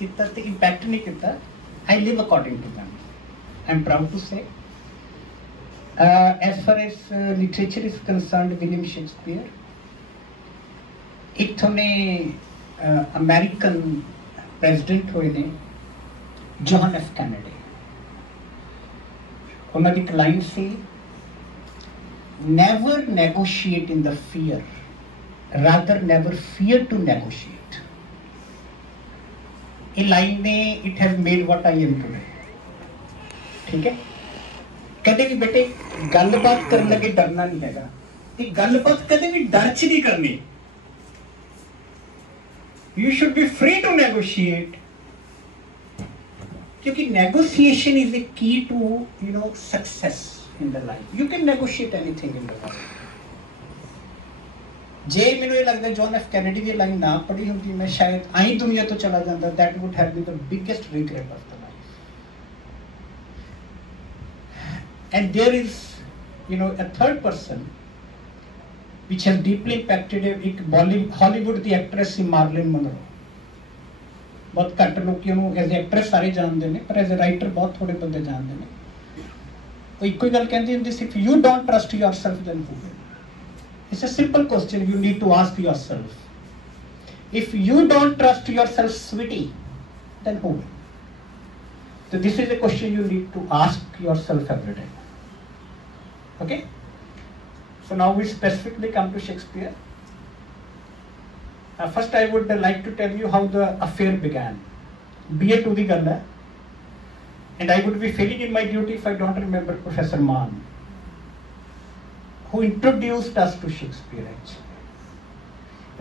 किया तो इंपैक्ट नहीं किया. I live according to them. I am proud to say. As far as literature is concerned, William Shakespeare, इत्थों ने American president हुए ने जॉन एफ कैनेडी. उन्होंने एक लाइन से never negotiate in the fear, rather never fear to negotiate. ये line ने it has made what I am today. ठीक है. कदे भी बेटे गलबात करने लगे डरना नहीं हैगा. गलबात कदे भी डर च नहीं करनी. You should be free to negotiate, क्योंकि negotiation is a key to success in the life. You can negotiate anything in the life. जे मैनू ये लगता जॉन एफ कैनेडी की लाइन ना पढ़ी होती मैं शायद आई दुनिया तो चला जाता. That would have been the biggest regret of the life. And there is, a third person which has deeply impacted एक हॉलीवुड की एक्ट्रेस सी मार्लिन मनरो. बहुत घट लोग एज ए एक्ट्रेस सारे जानते हैं, पर एज ए राइटर बहुत थोड़े बंदे जानते हैं. वो एक ही गल कहती होंगी, if you don't trust yourself then who will. It's a simple question you need to ask yourself. If you don't trust yourself sweetie then who will. So this is a question you need to ask yourself every day. Okay? So now we specifically come to Shakespeare. First I would like to tell you how the affair began. BA to the galla. And I would be failing in my duty if I don't remember Professor Mann, who introduced us to Shakespeare actually.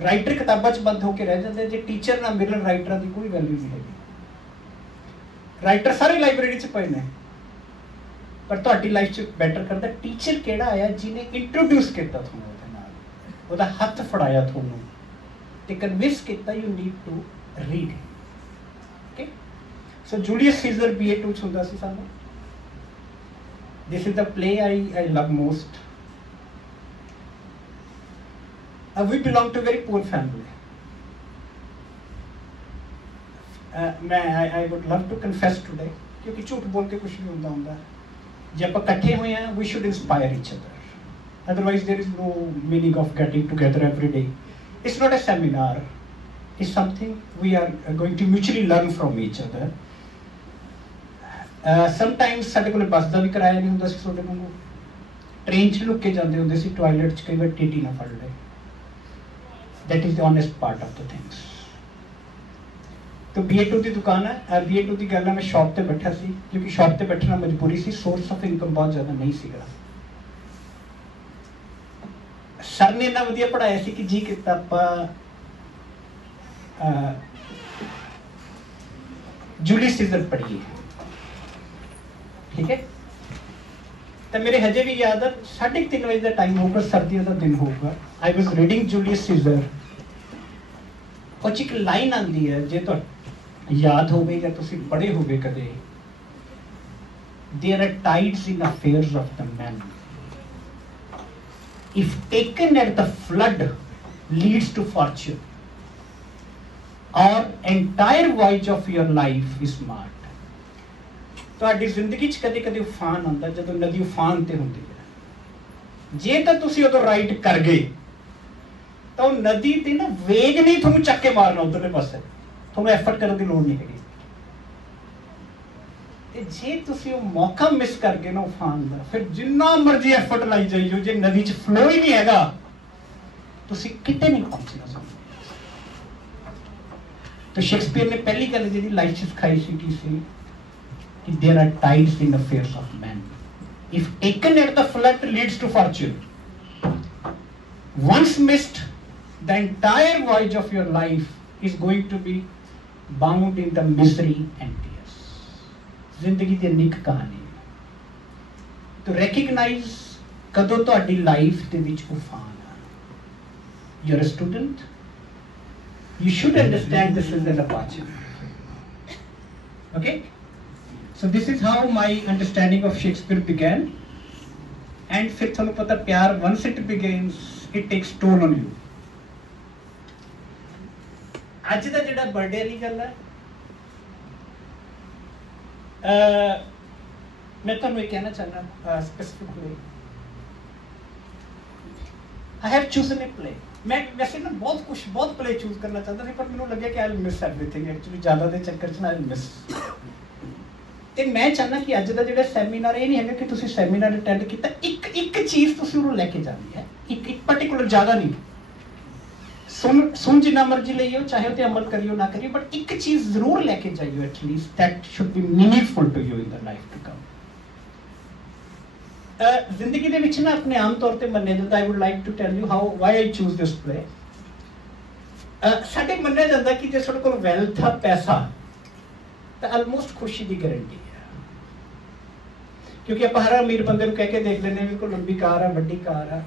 Writer किताबां च बंद होके रह जाते, जे teacher ना मिलन राइटरां दी कोई value नहीं है. राइटर सारे लाइब्रेरी च पे ने, पर तुहाडी लाइफ च बैटर करदा टीचर किहड़ा आया जिन्हें इंट्रोड्यूस किया तुहानूं उहदे नाल, उहदा हत्थ फड़ाया तुहानूं ते कन्विंस किया you need to read. Okay. So Julius Caesar BA2 च हुंदा सी सानूं. This is the play I love most. We belong to very poor family. I would love to confess today, क्योंकि झूठ बोल के कुछ नहीं होता. जब आप इकट्ठे हुए हैं, we should inspire each other. Otherwise, there is no meaning of getting together every day. It's not a seminar. It's something we are going to mutually learn from each other. Sometimes साडे कोल बस दा भी किराया नहीं हुंदा सी. साडे कोल train च look के जांदे हुंदे सी, टॉयलेट च कई बार टीटी ना फड़ ले. That is the honest part of the things. तो BA2 की दुकान है. BA2 की गल मैं शॉप पे बैठा सी, क्योंकि शॉप पे बैठना मजबूरी सी. सोर्स ऑफ इनकम बहुत ज़्यादा नहीं सीगा. सर ने इन्ना वधिया पढ़ाया सी कि जी किता आप जूलियस सीजर पढ़िए. ठीक है. तो मेरे हजे भी याद है 3:30 बजे का टाइम होगा, सर्दियों का दिन होगा. I was reading Julius Caesar. और एक लाइन आती है, जे तो याद हो या तुसी पढ़े होगे कदे. There are tides in affairs of the man. If taken at the flood leads to fortune, और entire voyage of your life is smart. ਤੁਹਾਡੀ ਜ਼ਿੰਦਗੀ 'ਚ ਕਦੇ ਕਦੇ ਉਫਾਨ ਆਉਂਦਾ, ਜਦੋਂ ਨਦੀ ਉਫਾਨ ਤੇ ਹੁੰਦੀ ਹੈ. ਜੇ ਤਾਂ ਤੁਸੀਂ ਉਦੋਂ ਰਾਈਟ ਕਰ ਗਏ ਤਾਂ ਉਹ ਨਦੀ ਤੇ ਨਾ ਵੇਗ ਨਹੀਂ ਤੁਹਾਨੂੰ ਚੱਕ ਕੇ ਮਾਰਨਾ ਉਧਰਲੇ ਪਾਸੇ. ਤੁਹਾਨੂੰ ਐਫਰਟ ਕਰਨ ਦੀ ਲੋੜ ਨਹੀਂ ਹੈਗੀ. ਤੇ ਜੇ ਤੁਸੀਂ ਉਹ ਮੌਕਾ ਮਿਸ ਕਰ ਗਏ ਨਾ ਉਫਾਨ ਦਾ, ਫਿਰ ਜਿੰਨਾ ਮਰਜ਼ੀ ਐਫਰਟ ਲਾਈ ਜਾਈਓ, ਜੇ ਨਦੀ 'ਚ ਫਲੋ ਹੀ ਨਹੀਂ ਹੈਗਾ, ਤੁਸੀਂ ਕਿਤੇ ਨਹੀਂ ਪਹੁੰਚਣਾ. तो शेक्सपियर ने पहली गल जी लाइफ सिखाई सी की सी कि there are tides in affairs of man. If taken at the flood leads to fortune. Once missed the entire voyage of your life is going to be bound in the misery and tears. जिंदगी की अनेक कहानी. तो रैकग्नाइज कदों तुहाडी life दे विच उफान आ. You are a student. You should understand this is an opportunity. Okay? So this is how my understanding of Shakespeare began. And फिर थोड़ा पता प्यार once it begins, it takes toll on you. आज दा जिहड़ा बर्थडे वाली गल है, मैं तुहानूं ये कहना चाहना specifically, I have chosen a play. मैं वैसे ना बहुत प्ले चूज करना चाहता था, पर मैनूं लग्गिया कि I will miss everything, actually ज़्यादा दे चक्कर च ना आई विल मिस। ਤੇ ਮੈਂ ਚਾਹੁੰਦਾ ਕਿ ਅੱਜ ਦਾ ਜਿਹੜਾ ਸੈਮੀਨਾਰ ਇਹ ਨਹੀਂ ਹੈਗਾ ਕਿ ਤੁਸੀਂ ਸੈਮੀਨਾਰ ਅਟੈਂਡ ਕੀਤਾ, ਇੱਕ ਚੀਜ਼ ਤੁਸੀਂ ਉਹਨੂੰ ਲੈ ਕੇ ਜਾਣੀ ਹੈ, ਇੱਕ ਪਾਰਟਿਕੂਲਰ ਜ਼ਿਆਦਾ ਨਹੀਂ। ਸੁਣ ਜਿੰਨਾ ਮਰਜ਼ੀ ਲਈਓ, ਚਾਹੇ ਉਹ ਤੇ ਅਮਲ ਕਰਿਓ ਨਾ ਕਰਿਓ, ਬਟ ਇੱਕ ਚੀਜ਼ ਜ਼ਰੂਰ ਲੈ ਕੇ ਜਾਈਓ at least, that should be meaningful to you in the life to come. ਜ਼ਿੰਦਗੀ ਦੇ ਵਿੱਚ ਨਾ ਆਪਣੇ ਆਮ ਤੌਰ ਤੇ ਮੰਨਿਆ ਜਾਂਦਾ, I would like to tell you how why I choose this play. ਸਾਡੇ ਮੰਨਿਆ ਜਾਂਦਾ ਕਿ ਜੇ ਸਾਡੇ ਕੋਲ ਵੈਲਥ ਆ, ਪੈਸਾ, ਤਾਂ ਆਲਮੋਸਟ ਖੁਸ਼ੀ ਦੀ ਗਰੰਟੀ ਹੈ। ਕਿਉਂਕਿ ਆਪਾਂ ਹਰ ਅਮੀਰ ਬੰਦੇ ਨੂੰ ਕਹਿ ਕੇ ਦੇਖ ਲੈਂਦੇ ਮੇਰੇ ਕੋਲ ਲੰਬੀ ਕਾਰ ਆ, ਵੱਡੀ ਕਾਰ ਆ,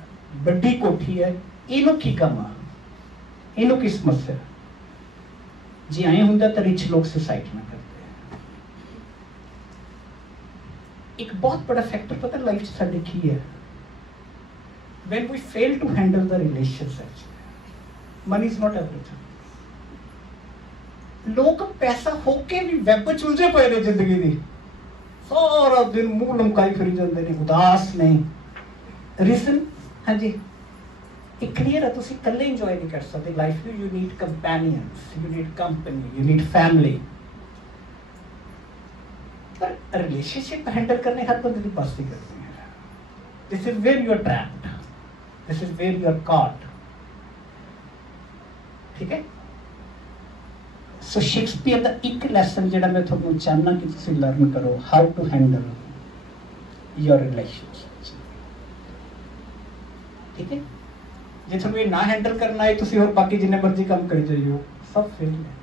ਵੱਡੀ ਕੋਠੀ ਹੈ, ਇਹਨੂੰ ਕੀ ਕੰਮ ਆ, ਇਹਨੂੰ ਕੀ ਸਮੱਸਿਆ। ਜੇ ਐਂ ਹੁੰਦਾ ਤਾਂ ਰਿਚ ਲੋਕ ਸੁਸਾਈਡ ਨਾ ਕਰਦੇ। ਇੱਕ ਬਹੁਤ ਬੜਾ ਫੈਕਟਰ ਪਤਾ ਲਾਈਫ 'ਚ ਸਾਡੇ ਕੀ ਹੈ, when we fail to handle the relationships, money is not everything। ਲੋਕ ਪੈਸਾ ਹੋ ਕੇ ਵੀ ਵੈਬ 'ਚ ਉਲਝੇ ਪਏ ਨੇ ਜ਼ਿੰਦਗੀ ਦੀ, ਸਾਰਾ ਦਿਨ ਮੂੰਹ ਲਮਕਾਈ ਫਿਰੀ ਜਾਂਦੇ ਨੇ, ਉਦਾਸ ਨੇ। ਰੀਜ਼ਨ ਹਾਂਜੀ ਇਹ ਕਲੀਅਰ ਹੈ, ਤੁਸੀਂ ਇਕੱਲੇ ਇੰਜੋਏ ਨਹੀਂ ਕਰ ਸਕਦੇ ਲਾਈਫ ਨੂੰ, you need companions, you need company, you need family. ਪਰ ਰਿਲੇਸ਼ਨਸ਼ਿਪ हैंडल करने हर बंदे की बस नहीं करते हैं। This is where you are trapped, this is where you are caught. ठीक है, सो शेक्सपीयर का एक लैसन जिहड़ा मैं तुहानूं चाहना कि तुसीं लर्न करो, how to handle your relationships. ठीक है, जे तुहानूं ये ना हैंडल करना है, तुसीं होर बाकी जिन्ने मर्जी काम करी जाइयो, सब फेल है,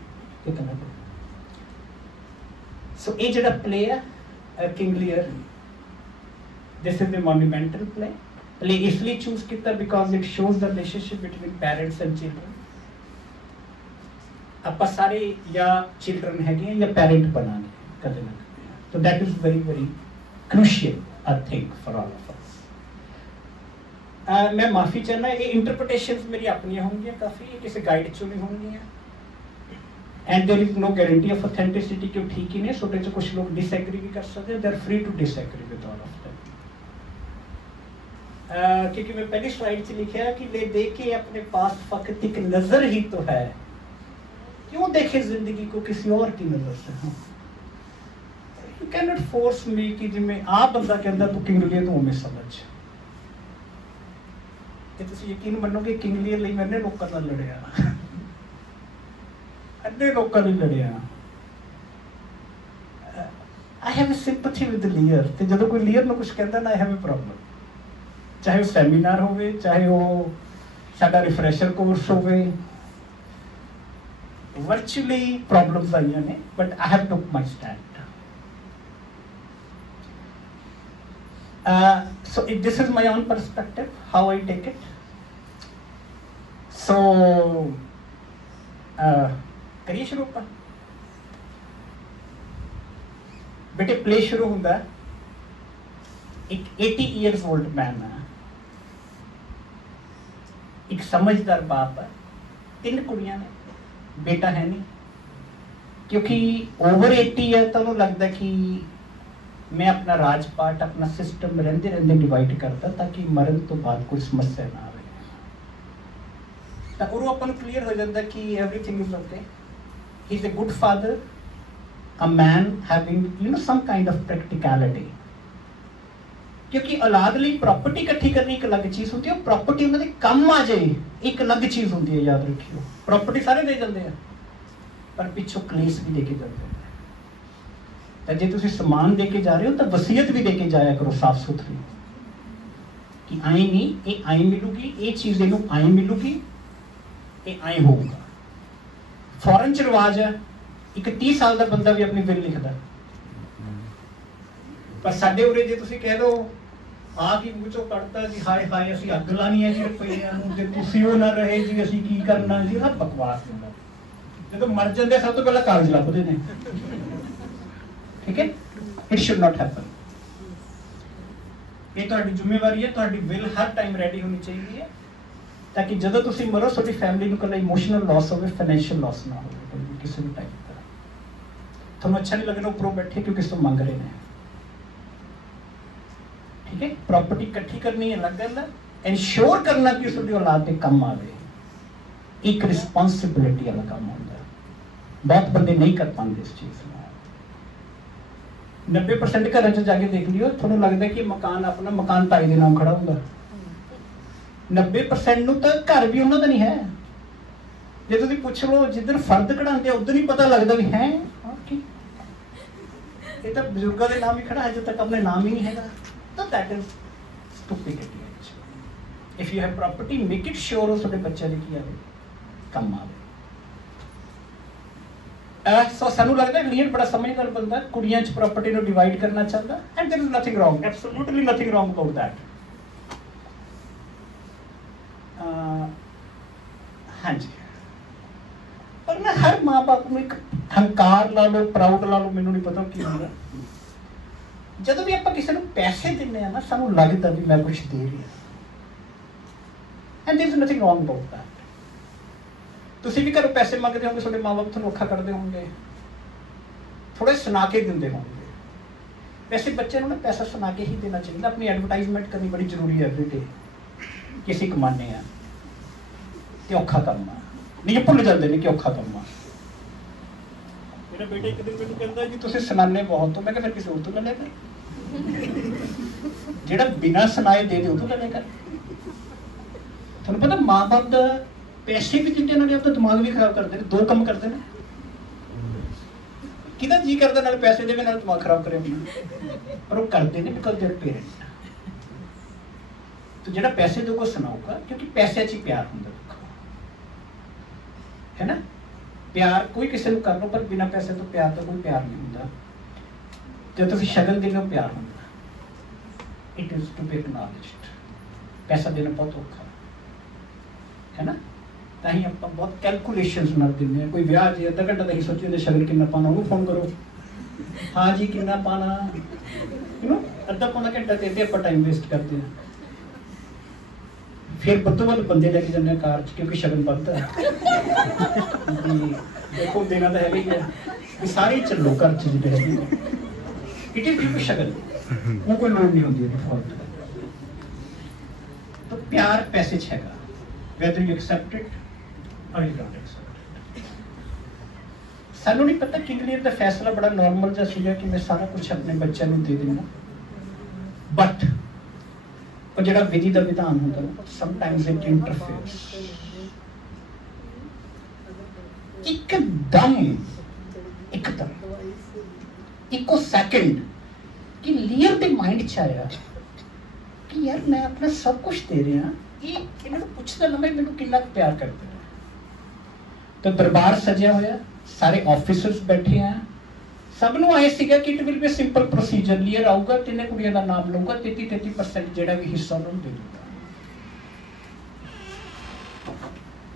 ये करना पड़ेगा। सो ये जिहड़ा प्ले है King Lear, this is a monumental play इसलिए चूज किया because it shows the relationship between parents and children. आप सारे या चिल्ड्रन है या पेरेंट बनाने कदे ना कदे, तो that is very very crucial I think for all of us. मैं माफ़ी चाहना, ये इंटरप्रिटेशंस मेरी अपनी होंगी काफ़ी, किसी गाइड चो नहीं होंगी, and there is no guarantee of authenticity कि ठीक ही नहीं। छोटे से कुछ लोग डिसएग्री भी कर सकते हैं, they are free to disagree with all of them. क्योंकि मैं पहली स्लाइड से लिखा कि ले देखे अपने पास फकत एक नजर ही तो है, क्यों देखे जिंदगी को किसी और की नजर से। You can not force me कि जिम्मे आ बंदा कहता तू किंग लीयर तू उमें समझ। ये तुम यकीन मनोगे किंग लीयर ਲਈ मैंने लोगों ਨਾਲ ਲੜਿਆ, ਅੱਧੇ ਲੋਕਾਂ ਨਾਲ ਲੜਿਆ। I have a sympathy with the leader, ਤੇ ਜਦੋਂ ਕੋਈ ਲੀਅਰ ਨੂੰ ਕੁਝ ਕਹਿੰਦਾ ਨਾ, I have a problem, ਚਾਹੇ ਉਹ ਸੈਮੀਨਾਰ ਹੋਵੇ, ਚਾਹੇ ਉਹ ਸਾਡਾ ਰਿਫਰੈਸ਼ਰ ਕੋਰਸ ਹੋਵੇ। ਵਰਚੁਅਲੀ ਪ੍ਰੋਬਲਮਸ ਆਈਆਂ ਨੇ, but I have took my stand. So this is my own perspective, how I take it. So करिए शुरू ਆਪਾਂ। बेटे प्ले शुरू ਹੁੰਦਾ, एक 80 years old मैन है, एक समझदार बाप है, 3 कुड़ियां ने, बेटा है नहीं। क्योंकि ओवर 80 है तो उन्हें लगता कि मैं अपना राजपाट, अपना सिस्टम रहते रहते डिवाइड करता ताकि मरण तो बाद कोई समस्या ना आए। तो वो अपन क्लियर हो जाता कि everything is okay, he is a good father, a man having some kind of practicality। क्योंकि औलाद ਲਈ प्रॉपर्टी इकट्ठी करनी एक अलग चीज होती है, प्रॉपर्टी उन्होंने कम आ जाए एक अलग चीज होती है, याद रखियो। प्रॉपर्टी सारे दे जाते हैं पर पिछों कलेश भी देके जाते हैं। तो जे तुम समान दे के जा रहे हो तो वसीयत भी दे के जाया करो साफ सुथरी, कि आई नहीं ये आई मिलूगी, ये चीज इनू आई मिलूगी, ये आई होगा। फॉरन च रिवाज है, एक 30 साल का बंदा भी अपनी विल लिखता, पर साडे उरे जे तुसीं कह दो आ की मूँह चों कढ़ता जी हाय हाय असीं अग लानी है जी रुपइयां नूं, जे तुसीं वो ना रहे जी असीं की करना जी, सब बकवास हुंदा। जदों मर जांदे सब तो पहला कागज लभदे ने। ठीक है, इट शुड नॉट हैपन। ये तुहाडी जिम्मेवारी है, तुहाडी विल हर टाइम रेडी होनी चाहिए ताकि जदों तुसीं मरो तुहाडी फैमिली नूं कल्ला इमोशनल लॉस होवे, फाइनैशियल लॉस ना होवे किसी भी टाइप का। ਤੁਹਾਨੂੰ अच्छा नहीं लगना उपरों बैठे क्यों किस तो मंग रहे हैं, ठीक है। प्रॉपर्टी इकट्ठी करनी अलग गल है, इंश्योर करना कि उसकी औलाद के कम आवे एक रिस्पॉन्सिबिलिटी वाला काम होता है। बहुत बंदे नहीं कर पाते इस चीज़ में। 90% घर च जाके देख लियो, थोड़ा लगता है कि मकान अपना मकान ताई के नाम खड़ा होगा। 90% नूं तो घर भी उन्होंने नहीं है। जे तुसीं पुछ लो जिधर फर्द कढ़ाते उधर ही पता लगता भी है ये तो बजुर्गों के नाम ही खड़ा है, जब तक अपने नाम ही नहीं है। तो that is stupidity. If you have property make it sure उस बच्चे की आवे कम आवे। सो सानू लगता है लीयर बड़ा समझदार बंदा, कुड़ियां च प्रॉपर्टी को डिवाइड करना चाहता, and there is nothing wrong, absolutely nothing wrong about that. हाँ जी, पर ना हर माँ बाप में एक हंकार ला लो, प्राउड ला लो, मैनू नहीं पता की होंदा। जदों भी आपां किसी नूं पैसे दिंदे आ ना, सानू लगदा भी मैं कुछ दे रही, and there is nothing wrong about that. तुसीं भी घरों पैसे मंगते होंगे, तुहाडे माँ बाप तुहानूं औखा करदे होंगे, थोड़े सुना के दिंदे होंगे। वैसे बच्चे नूं ना पैसा सुना के ही देना चाहिए। अपनी एडवरटाइजमेंट करनी बड़ी जरूरी है एवरी डे कि असीं कमाने आ ते औखा करना नहीं, भुल जाते हैं कि औखा करना। मेरा बेटा एक दिन मैनूं कहंदा जी तुसीं सुनाने बहुत हो। मैं कहा फिर किसी होर तों ले लेकर, जिहड़ा बिना सुनाए दे दे उतों ले लेकर। तुहानूं पता माँ बाप दा पैसे भी दिंदे नाले अपना दिमाग भी खराब करते हैं, दो काम करते हैं। किदा जी करदा नाले पैसे देवे नाले दिमाग खराब करे अपना, पर वो करते हैं बिकॉज देयर पेरेंट। तो जिहड़ा पैसे दोगा सुनाऊगा, क्योंकि पैसे च ही प्यार हुंदा है ना। प्यार कोई किसी को कर लो, पर बिना पैसे तो प्यार तो कोई प्यार नहीं होता। जो तुम शगन देने प्यार होता, it is to be acknowledged. पैसा देना बहुत औखा है ना, ताही आप बहुत कैलकुलेशंस नाल दिंदे हैं। कोई विआह जी अद्धा घंटा नहीं सोची शगन कितना पाना, उन्होंने फोन करो, हाँ जी कितना पाना, यू नो अद्धा पौना घंटा देते आप टाइम वेस्ट करते हैं। फिर बदो बद बंदे लेके जाने कार च, क्योंकि शगन बनता है। देखो देना तो है ही है, सारी चलो घर च इट इज ड्यू टू शगन, वो कोई लोड नहीं होती है डिफॉल्ट। तो प्यार पैसे च हैगा, whether you accept it or you don't accept it। सानू नहीं पता किंग लीयर दा फैसला बड़ा नॉर्मल जिहा सीगा कि मैं सारा कुछ अपने बच्चों को दे देना, बट और जो विधि का विधान होता है समटाइम्स इट इंटरफेयर्स। एकदम इको सेकंड कि लीयर के माइंड च आया कि यार मैं अपना सब कुछ दे रहा, ये इन्होंने पूछता ना मैं मैनू कितना प्यार करते हैं। तो दरबार सजिया होया, सारे ऑफिसर्स बैठे हैं, सबनों आए सीगा कि it will be simple procedure. Lear आऊगा, तिने कुड़ियां का नाम लूंगा, 33% जेड़ा भी हिस्सा उन्होंने दे दूंगा।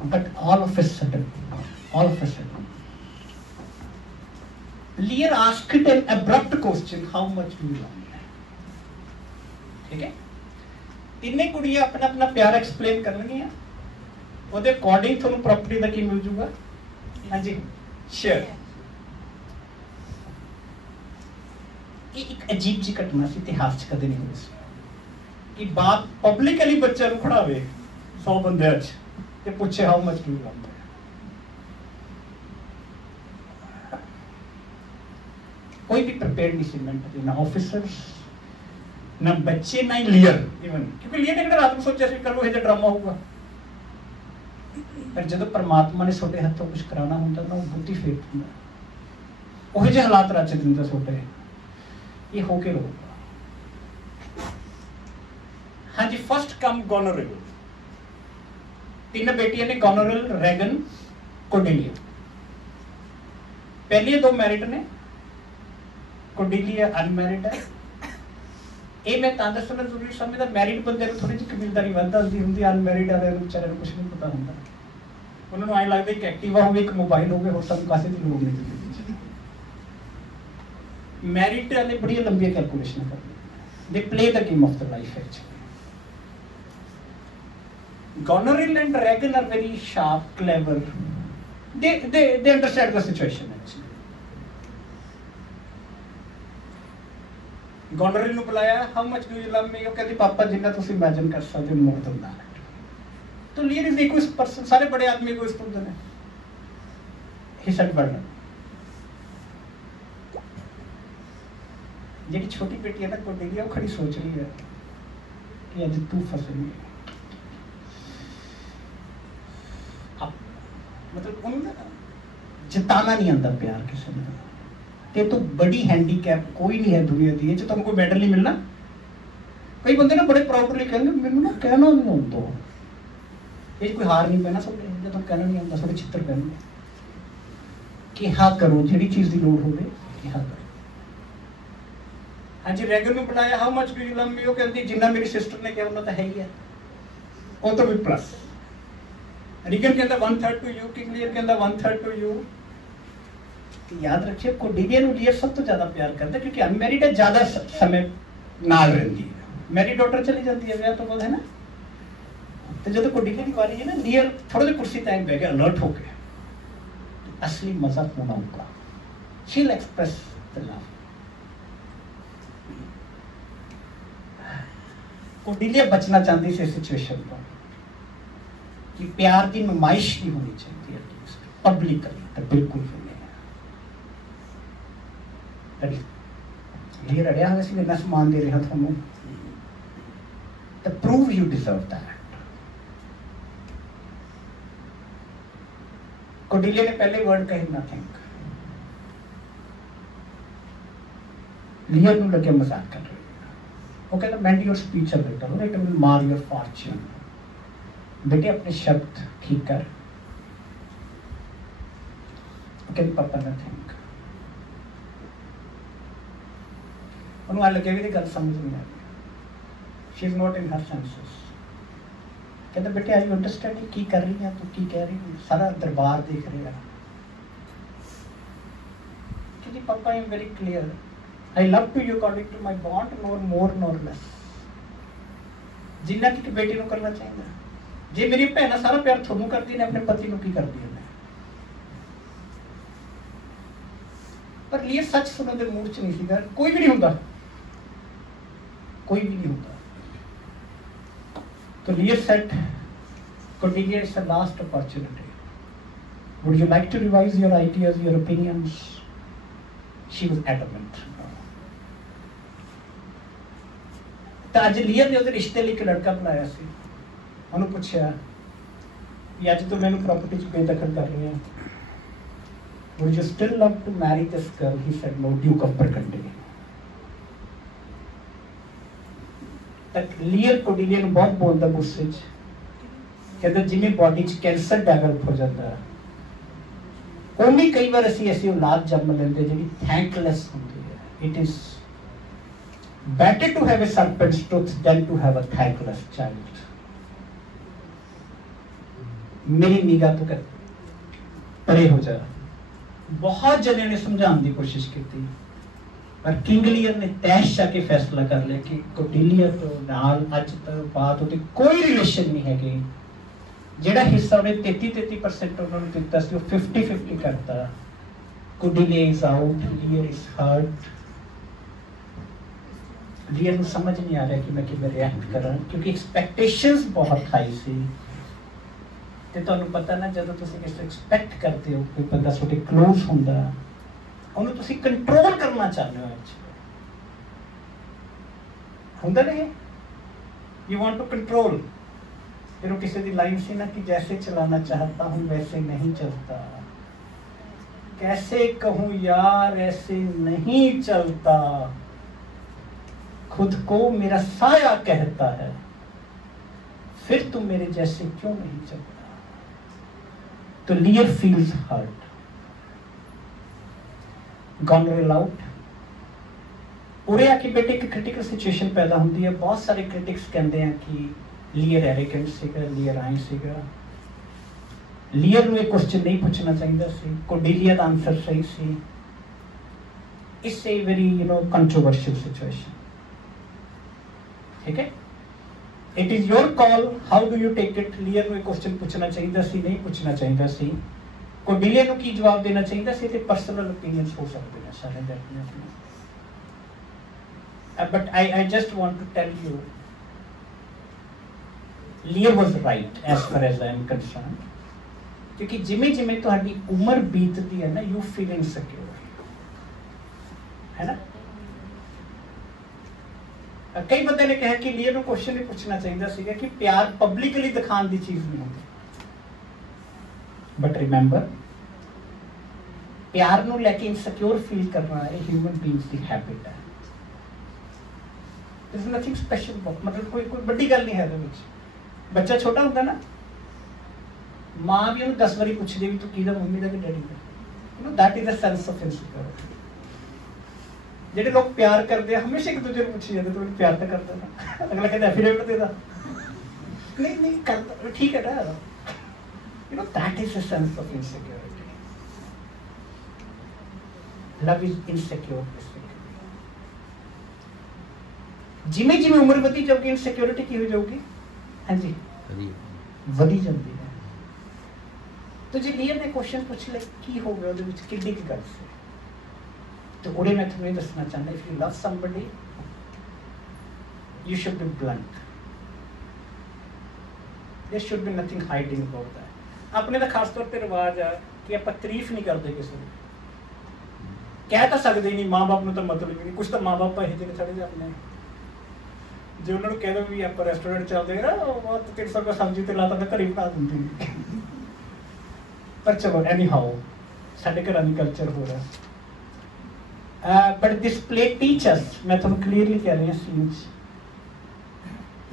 But all of a sudden Lear asked an abrupt question, how much do you want? ठीक है, तिन्ने कुड़ियां अपना अपना प्यार एक्सप्लेन कर लेंगी, ਉਹਦੇ ਅਕੋਰਡਿੰग ਤੁਹਾਨੂੰ ਪ੍ਰੋਪਰਟੀ ਦਾ ਕੀ ਮਿਲ ਜੂਗਾ। ਹਾਂਜੀ ਸ਼ੇਅਰ। ਇਹ ਇੱਕ ਅਜੀਬ ਜੀ ਘਟਨਾ ਸੀ, ਇਤਿਹਾਸ 'ਚ ਕਦੇ ਨਹੀਂ ਹੋਈ ਸੀ ਕਿ ਬਾਪ ਪਬਲਿਕਲੀ ਬੱਚਿਆਂ ਨੂੰ ਖੜਾਵੇ 100 ਬੰਦਿਆਂ 'ਚ ਤੇ ਪੁੱਛੇ how much do you want. कोई भी प्रिपेयर नहीं सी मेंटली, ना ऑफिसर्स ना बच्चे ना ही लीयर इवन, क्योंकि लीयर ने रात में सोचा करो ये ड्रामा होगा, पर जब परमात्मा ने छोटे हाथों कुछ कराना होता ना वो बुद्धि फेर होंगे, वो जो हालात रच दिता छोटे ये होके होगा। हाँ जी, फर्स्ट कम गॉनरेबल, 3 बेटियां ने, गॉनरेबल, रेगन, कोर्डेलिया। पहले 2 मैरिड ने, कोर्डेलिया अनमैरिड है। ये मैं तां दसना जरूरी समझदा, मैरिड बंदे को थोड़ी जी कबीलदारी वध आती होंदी, अनमैरिड वाले बेचारे को कुछ नहीं पता होंदा। उन्होंने ऐ लगदा एक एक्टिवा होवे, एक मोबाइल होवे, होर सानूं कासे दी लोड़ नहीं। मैरिड वाले बड़ी लंबी कैलकुलेशन करदे, they play the game of the life actually. Goneril and Regan are very sharp, clever. They understand the situation actually. Goneril ਨੂੰ ਬੁਲਾਇਆ, how much do you love me, ਉਹ ਕਹਿੰਦੀ ਪਾਪਾ ਜਿੰਨਾ ਤੁਸੀਂ ਇਮੇਜਿਨ ਕਰ ਸਕਦੇ ਹੋ, ਮੋਰ ਦੈਨ दैट। तो लीयर इज इक्वल पर्सन, सारे बड़े आदमी को इस ने ही सेड बर्नर। जी छोटी बेटी है ना कोडेलिया, वो खड़ी सोच रही है कि अज तू फसेगी। मतलब उन्होंने जिताना नहीं आता प्यार किसी ने, ते तो बड़ी हैंडीकैप कोई नहीं है दुनिया दी जो तुमको मेडल नहीं मिलना। कई बंदे ना बड़े प्राउडली कहेंगे मैंने ना कहना नहीं आता, ये कोई हार नहीं पैना सब जो तुम कहना नहीं आता, सब चित्र पहनगे कि हाँ करो जी चीज़ की लोड़ हो कि हाँ करो। हाँ जी रैगन में बुलाया, how much do you love me, वो कहती जिन्ना मेरी सिस्टर ने किया उन्ना तो है ही है, वो तो भी प्लस। रीगन कहता 1/3 टू यू, किंग लीयर कहता 1/3 टू यू। याद रखिए कोडेलिया लीयर सब तो ज्यादा प्यार करता है क्योंकि अनमैरिड है, ज्यादा समय नाल रहती है। मैरिड डॉटर चली जाती है ब्याह तो बाद है ना, तो जो कोडेलिया की बारी है ना, लीयर थोड़ा सी कुर्सी टाइम बह गया अलर्ट हो गया, तो असली मजा होना होगा, she will express the love. Cordelia बचना चाहती से सिचुएशन पर कि प्यार की नुमाइश नहीं होनी चाहिए पब्लिकली, तो बिल्कुल भी नहीं। लीयर अड़िया हुआ सी इन्ना समान दे रहा थानू, तो प्रूव यू डिजर्व दैट। कोडेलिया ने पहले वर्ड कहे नथिंग, लीयर नू लगे मजाक कर रहे, वो कहता मेंड your speech a little, it will मार योर फॉर्च्यून। बेटे अपने शब्द ठीक कर, कहते पापा नथिंग। उन्होंने लगे भी गल समझ नहीं आ रही, she is not in her senses. कहते बेटे आई यू अंडरस्टैंडिंग की कर रही है तू, की कह रही है, सारा दरबार देख रहे हैं कि पापा I am very clear, I love to you according to my bond, nor more nor less. जिन्ना कि बेटी को करना चाहिए, जे मेरी भैन सारा प्यार थोनू करती ने, अपने पति को की करती है। पर लीयर सच सुनने के मूड च नहीं सीगा, कोई भी नहीं होता, कोई भी नहीं होता। तो Lear said Cordelia is the last opportunity, would you like to revise your ideas your opinions. She was adamant. तो अज लीयर ने उहदे रिश्ते लिए एक लड़का बुलाया सी, उन्होंने पूछा कि अज तो मैंने प्रॉपर्टी च बेदखल कर रहे हैं, would you still love to marry this girl? He said no, Duke of Burgundy। तक लीयर कोडेलिया ਨੂੰ बहुत बोलता गुस्से च, कहता जिन्हें बॉडी च कैंसर डेवलप हो जाता है, उन्हीं कई बार असी ऐसी औलाद जन्म लेंदे जिहड़ी थैंकलैस होंदी है। It is better to have a serpent's tooth than to have a thankless child। मेरी निगाह तो कर परे हो जा। बहुत जने ने समझाने की कोशिश की थी, पर किंग लीयर ने तैश जाके फैसला कर लिया कि कोडेलिया तो नाल अज तक बात होती कोई रिलेशन नहीं है कि जेड़ा हिस्सा उन्हें 33% उन्होंने दिता सी 50-50 करता। कोडेलिया is out, layer is hurt. Layer को समझ नहीं आ रहा कि मैं किवें रिएक्ट करा, क्योंकि एक्सपैक्टेशंस बहुत हाई सी। ते तुहानू पता ना जदों तुसीं किसी एक्सपैक्ट करते हो कोई बंदा तुहाडे क्लोज हुंदा, उहनूं तुसीं कंट्रोल करना चाहते हो, हुंदा नहीं, यू वांट टू कंट्रोल। फिर वो किसी दी लाइन सी ना कि जैसे चलाना चाहता हूँ वैसे नहीं चलता, कैसे कहूँ यार ऐसे नहीं चलता, खुद को मेरा साया कहता है, फिर तुम मेरे जैसे क्यों नहीं चलता। तो Lear feels hurt, gone rail out. उरे आके बेटे एक क्रिटिकल सिचुएशन पैदा होती है। बहुत सारे क्रिटिक्स कहते हैं कि लीयर एरोगेंट सीगा, लीयर आई सीगा, लीयर ਨੂੰ ਇਹ क्वेश्चन नहीं पूछना चाहिए सी, कोडेलिया ਦਾ आंसर सही सी। It's a very controversial situation. ठीक है, it is your call, how do you take it. Lear ਨੂੰ ਇਹ क्वेश्चन पूछना चाहिए सी, नहीं पूछना चाहिए सी, कोडेलिया ਨੂੰ ਕੀ जवाब देना चाहिए सी, ਤੇ पर्सनल ओपीनियंस हो सकते हैं सारे दे अपने। but I just want to tell you, Lear was right as far as I am concerned. क्योंकि जिमें जिमें तुम्हारी उम्र बीतती है ना, you feel insecure, है ना? कई बंदे ने कहा कि लीयर ਨੂੰ क्वेश्चन ही पूछना चाहिए ਸੀਗਾ कि प्यार पब्लिकली दिखाने की चीज नहीं होती. But remember, प्यार ਨੂੰ लेके इनसिक्योर फील करना है ह्यूमन बीइंग्स की हैबिट है. There is nothing special, मतलब कोई बड़ी गल नहीं है ਇਹਦੇ ਵਿੱਚ. ਬੱਚਾ ਛੋਟਾ ਹੁੰਦਾ ਨਾ, ਮਾਂ ਵੀ ਉਹਨੂੰ 10 ਵਾਰੀ ਪੁੱਛਦੀ ਵੀ ਤੂੰ ਕਿਹਦਾ, ਮੰਮੀ ਦਾ ਕਿ daddy the. You know, that is the sense of insecurity. ਜਿਹੜੇ ਲੋਕ ਪਿਆਰ ਕਰਦੇ ਆ ਹਮੇਸ਼ਾ ਇੱਕ ਦੂਜੇ ਨੂੰ ਪੁੱਛੀ ਜਾਂਦੇ ਤੂੰ ਪਿਆਰ ਤਾਂ ਕਰਦਾ ਨਾ, ਅਗਲਾ ਕਹਿੰਦਾ ਐਫੀਡੇਵਿਟ ਦੇ ਦਾ, ਨਹੀਂ ਕਰਦਾ, ਠੀਕ ਹੈ ਨਾ. You know, that is the sense of insecurity. Love is insecure. ਜਿਵੇਂ ਜਿਵੇਂ ਉਮਰ ਵਧੀ ਜਾਊਗੀ ਇਨਸਿਕਿਉਰਿਟੀ ਕੀ ਹੋ ਜਾਊਗੀ? ਹਾਂਜੀ, ਵਧੀ ਜਾਂਦੀ ਹੈ. तो जो लीयर ने क्वेश्चन पूछ लिया की हो गया ਉਹਦੇ ਵਿੱਚ ਕਿੱਡੀ ਕੀ ਗੱਲ ਸੀ, तो ਉਹਦੇ ਮੈਂ ਤੁਹਾਨੂੰ ਇਹ ਦੱਸਣਾ ਚਾਹੁੰਦਾ, if you love somebody you should be blunt. there should be nothing hiding about that. ਆਪਣੇ ਦਾ ਖਾਸ ਤੌਰ ਤੇ ਰਿਵਾਜ ਆ ਕਿ ਆਪਾਂ ਤਾਰੀਫ ਨਹੀਂ ਕਰਦੇ ਕਿਸੇ ਦੀ, ਕਹਿ ਤਾਂ ਸਕਦੇ ਨਹੀਂ, ਮਾਂ-ਬਾਪ ਨੂੰ ਤਾਂ ਮਤਲਬ ਹੀ ਨਹੀਂ. ਕੁਝ ਤਾਂ ਮਾਂ-ਬਾਪ ਇਹੋ ਜਿਹੇ ਛੱਡੇ ਜਾਂਦੇ ਨੇ, ਜੇ ਉਹਨਾਂ ਨੂੰ ਕਹਿ ਦੋ ਵੀ ਆਪਾਂ ਰੈਸਟੋਰੈਂਟ ਚੱਲਦੇ ਨਾ, ਉਹ 300 ਰੁਪਏ ਸਬਜ਼ੀ ਤੇ ਲਾਤਾ ਤਾਂ ਘਰੇ ਬਣਾ ਦਿੰਦੇ ਨੇ. ਪਰ ਚਲੋ ਐਨੀ ਹਾਓ ਸਾਡੇ ਘਰਾਂ ਦੀ ਕਲਚਰ ਹੋ ਰਿਹਾ. ਬਟ ਦਿਸ ਪਲੇ ਟੀਚਰਸ, ਮੈਂ ਤੁਹਾਨੂੰ ਕਲੀਅਰਲੀ ਕਹਿ ਰਹੀ ਹਾਂ scenes,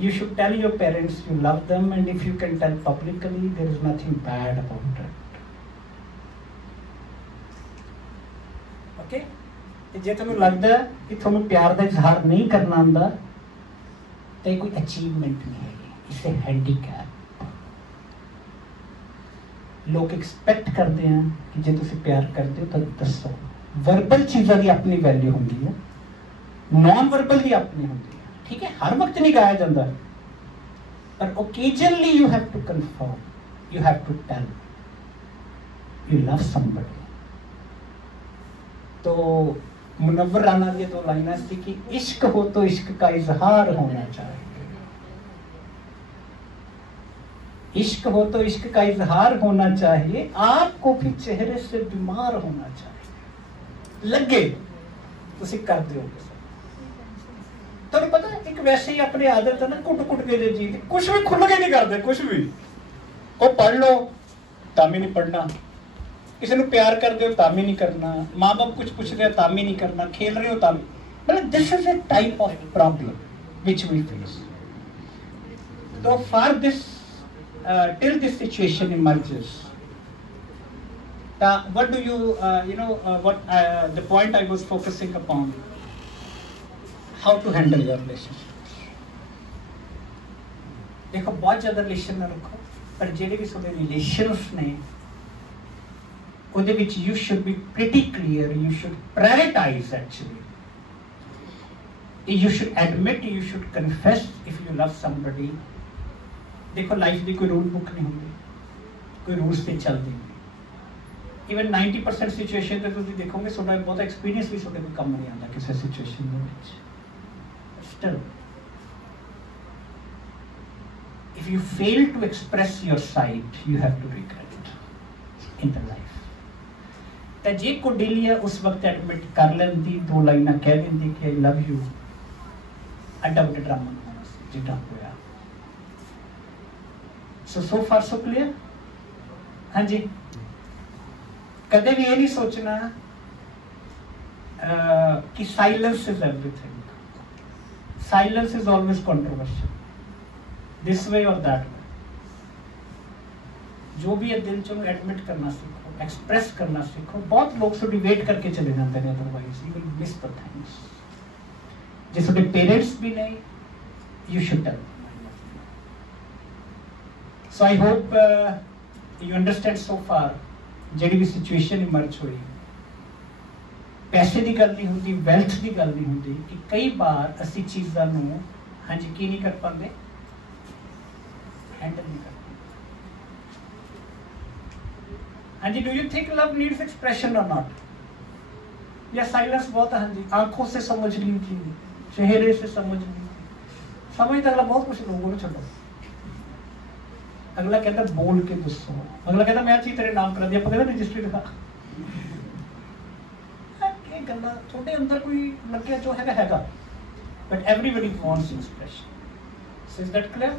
you should tell your parents you love them, and if you can tell publicly, there is nothing bad about it. Okay? ਜੇ ਤੁਹਾਨੂੰ ਲੱਗਦਾ ਕਿ ਤੁਹਾਨੂੰ ਪਿਆਰ ਦਾ ਇਜ਼ਹਾਰ ਨਹੀਂ ਕਰਨਾ ਆਉਂਦਾ ਤਾਂ ਇਹ ਕੋਈ ਅਚੀਵਮੈਂਟ ਨਹੀਂ ਹੈ, ਇਸੇ ਹੈਂਡੀਕੈਪ. ਲੋਕ ਐਕਸਪੈਕਟ ਕਰਦੇ ਆ ਕਿ ਜੇ ਤੁਸੀਂ ਪਿਆਰ ਕਰਦੇ ਹੋ ਤਾਂ ਦੱਸੋ. ਵਰਬਲ ਚੀਜ਼ਾਂ ਦੀ ਆਪਣੀ ਵੈਲਿਊ ਹੁੰਦੀ ਹੈ, ਨॉन ਵਰਬਲ ਦੀ ਆਪਣੀ ਹੁੰਦੀ ਹੈ. ਠੀਕ ਹੈ, ਹਰ ਵਕਤ ਨਹੀਂ ਗਾਇਆ ਜਾਂਦਾ, ਪਰ occasionally you have to confirm, you have to tell you love somebody. तो मुनव्वर राना की दो लाइनें थी कि इश्क हो तो इश्क का इजहार होना चाहिए, इश्क हो तो इश्क का इजहार होना चाहिए, आपको भी चेहरे से बीमार होना चाहिए. लगे तुसी कर दोगे. तो पता है एक वैसे ही अपनी आदत है ना, कुट कुट के जी कुछ भी खुल के नहीं करते, कुछ भी वो पढ़ लो तां भी नहीं पढ़ना, किसी को प्यार करते हो तामी नहीं करना, माँ बाप कुछ पूछ रहे हो तामी नहीं करना, खेल रहे हो तामी, मतलब this is A type of problem which we face. So for this till this situation emerges, what do you what the point I was focusing upon, how to handle your relationships. देखो बहुत ज़्यादा relation ना रखो, पर जेडे भी थोड़े relations ने ਉਹਦੇ ਵਿੱਚ you should be pretty clear, you should prioritize actually, you should admit, you should confess if you love somebody. देखो लाइफ ਦੀ ਕੋਈ ਰੂਲ ਬੁੱਕ ਨਹੀਂ ਹੁੰਦੀ, ਕੋਈ ਰੂਲਸ ਤੇ ਚੱਲਦੀ ਨਹੀਂ. ਇਵਨ 90% ਸਿਚੁਏਸ਼ਨ ਤੇ ਤੁਸੀਂ ਦੇਖੋਗੇ ਤੁਹਾਡਾ ਬਹੁਤ ਐਕਸਪੀਰੀਅੰਸ ਵੀ ਤੁਹਾਡੇ ਕੋਲ ਕੰਮ ਨਹੀਂ ਆਉਂਦਾ ਕਿਸੇ ਸਿਚੁਏਸ਼ਨ ਦੇ ਵਿੱਚ. Still, if you fail to express your side, you have to regret it in the life. ਤਾਂ ਜੇ ਕੋਡੇਲੀਆ ਉਸ ਵਕਤ ਐਡਮਿਟ ਕਰ ਲੈਂਦੀ, ਦੋ ਲਾਈਨਾਂ ਕਹਿ ਦਿੰਦੀ ਕਿ ਆਈ ਲਵ ਯੂ, ਅੱਡਾ ਵੱਡਾ ਡਰਾਮਾ ਹੋਣਾ ਸੀ ਜਿੱਦਾਂ ਹੋਇਆ. So far so clear. ਹਾਂਜੀ, ਕਦੇ ਵੀ ਇਹ ਨਹੀਂ ਸੋਚਣਾ ਕਿ silence is everything. Silence is always controversial, this way or that वे. जो भी है दिल चो एडमिट करना सीखो, एक्सप्रेस करना सीखो. बहुत लोग थोड़ी वेट करके चले जाते हैं, otherwise you will miss the things. जे थोड़े पेरेंट्स भी नहीं, you should tell. So I hope you understand so far. ਜਿਹੜੀ ਵੀ ਸਿਚੁਏਸ਼ਨ ਇਮਰਜ ਹੋਈ, ਪੈਸੇ ਦੀ ਗੱਲ ਨਹੀਂ ਹੁੰਦੀ, ਵੈਲਥ ਦੀ ਗੱਲ ਨਹੀਂ ਹੁੰਦੀ, ਕਿ ਕਈ ਵਾਰ ਅਸੀਂ ਚੀਜ਼ਾਂ ਨੂੰ ਹਾਂਜੀ ਕੀ ਨਹੀਂ ਕਰ ਪਾਉਂਦੇ, हैंडल नहीं कर. हाँ जी, do you think love needs expression or not? या साइलेंस बहुत है? हाँ जी, आंखों से समझ लीजिए, चेहरे से समझ नहीं, समझ तो अगला बहुत कुछ लोगों को छो, अगला कहता बोल के दसो, अगला कहता मैं चीज तेरे नाम करा दिया, पता नहीं रजिस्ट्री दिखा गल्ला छोटे अंदर कोई लगे जो हैगा, but everybody wants expression. So is that clear?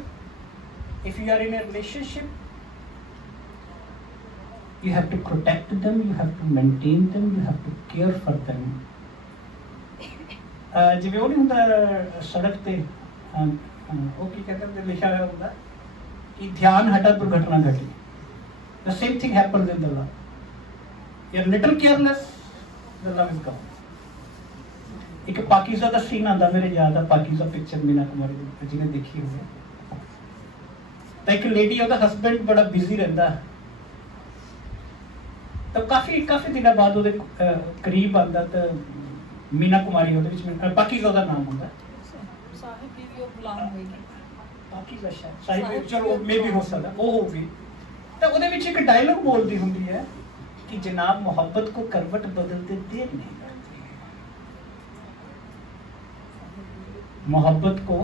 If you are in a relationship, you have to protect them, you have to maintain them, you have to care for them. ਜਿਵੇਂ ਉਹ ਨਹੀਂ ਹੁੰਦਾ ਸੜਕ ਤੇ ਉਹ ਕੀ ਕਹਿੰਦੇ ਨੇ ਲਿਖਿਆ ਹੋਇਆ ਹੁੰਦਾ ਕਿ ਧਿਆਨ ਹਟਾ ਦੁਰਘਟਨਾ ਘਟੀ. The same thing happens in the love. You are little careless, the love is gone. ਇੱਕ ਪਾਕਿਸਤਾਨ ਦਾ ਸੀਨ ਆਉਂਦਾ ਮੇਰੇ ਯਾਦ ਆ, ਪਾਕਿਸਤਾਨ ਪਿਕਚਰ ਮੀਨਾ ਕੁਮਾਰੀ ਦੀ ਜਿਹਨੇ ਦੇਖੀ ਹੋਵੇ, ਤਾਂ ਇੱਕ ਲੇਡੀ ਉਹਦਾ ਹਸਬੈਂਡ ਬੜਾ ਬਿਜ਼ੀ ਰਹਿੰਦਾ, ਤਾਂ ਕਾਫੀ ਦਿਨਾਂ ਬਾਅਦ ਉਹਦੇ ਕਰੀਬ ਆਉਂਦਾ, ਤਾਂ ਮੀਨਾ ਕੁਮਾਰੀ ਉਹਦੇ ਵਿੱਚ ਪਾਕਿਸਤਾਨ ਦਾ ਨਾਮ ਹੁੰਦਾ, ਸਾਹਿਬ ਦੀ ਵੀ ਉਹ ਗੁਲਾਮ ਹੋਏਗੀ, ਪਾਕਿਸਤਾਨ ਸਾਹਿਬ ਚਲੋ ਮੇ ਵੀ ਹੋ ਸਕਦਾ ਉਹ ਹੋਗੀ, ਤਾਂ ਉਹਦੇ ਵਿੱਚ ਇੱਕ ਡਾਇਲੌਗ ਬੋਲਦੀ ਹੁੰਦੀ ਹੈ ਕਿ ਜਨਾਬ ਮੁਹੱਬਤ को करवट बदलते देर नहीं लगती, मोहब्बत को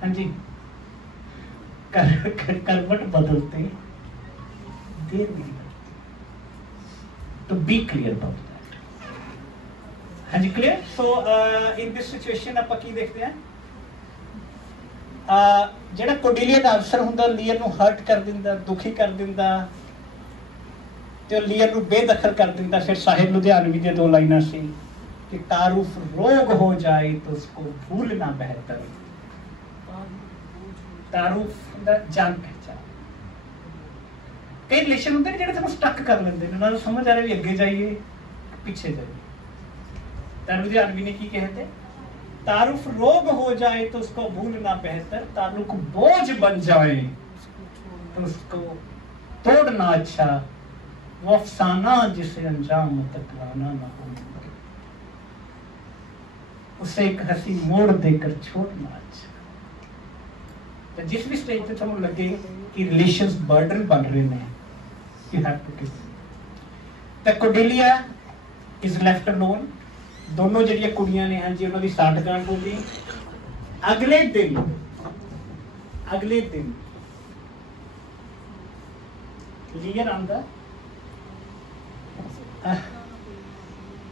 हाँ जी करवट बदलते देर नहीं लगती. तो बी क्लियर अबाउट दैट. हाँ जी clear. So in this situation आप की देखते हैं, ਜਿਹੜਾ ਕੋਡੇਲੀਆ ਦਾ ਅਫਸਰ ਹੁੰਦਾ ਲੀਅਰ ਨੂੰ ਹਰਟ ਕਰ ਦਿੰਦਾ, ਦੁਖੀ ਕਰ ਦਿੰਦਾ, ਤੇ ਉਹ ਲੀਅਰ ਨੂੰ ਬੇਦਖਲ ਕਰ ਦਿੰਦਾ. ਫਿਰ ਸਾਹਿਬ ਲੁਧਿਆਣਵੀ ਦੀਆਂ ਦੋ ਲਾਈਨਾਂ ਸੀ कि तारुफ रोग हो जाए तो उसको भूलना बेहतर. तारुफ दा जान पहचान. कई रिलेशन होंगे जिहड़े तुहानूं स्टक कर लेंदे ने, ना समझ आ रहा भी अगे जाइए पीछे जाइए. तारुफ लुधियानवी ने की कहते, तारुफ रोग हो जाए तो उसको भूलना बेहतर, ताल्लुक बोझ बन जाए तो उसको तोड़ना अच्छा, वो अफसाना जिसे अंजाम तक लाना ना हो, उसे एक हंसी मोड़ देकर छोड़ना अच्छा. तो जिस भी स्टेज पे तुहानूं लगे कि रिलेशंस बर्डन बन रहे हैं, यू हैव टू किस. तो कोडेलिया इज लेफ्ट अलोन. दोनों ਜਿਹੜੀਆਂ ਕੁੜੀਆਂ ਨੇ, ਹਾਂਜੀ ਉਹਨਾਂ ਦੀ ਸਾਠਗਾਂਠ ਹੋ ਗਈ. ਅਗਲੇ ਦਿਨ ਲੀਅਰ ਆਂਦਾ,